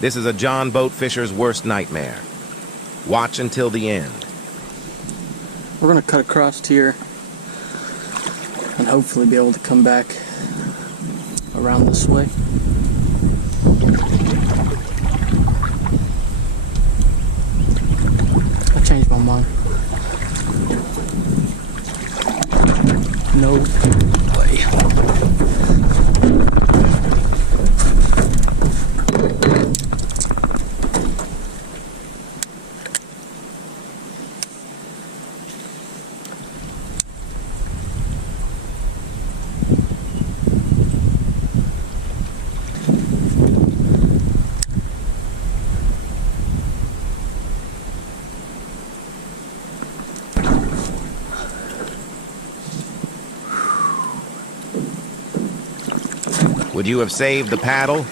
This is a John boat fisher's worst nightmare. Watch until the end. We're going to cut across here and hopefully be able to come back around this way. I changed my mind. No way. Would you have saved the paddle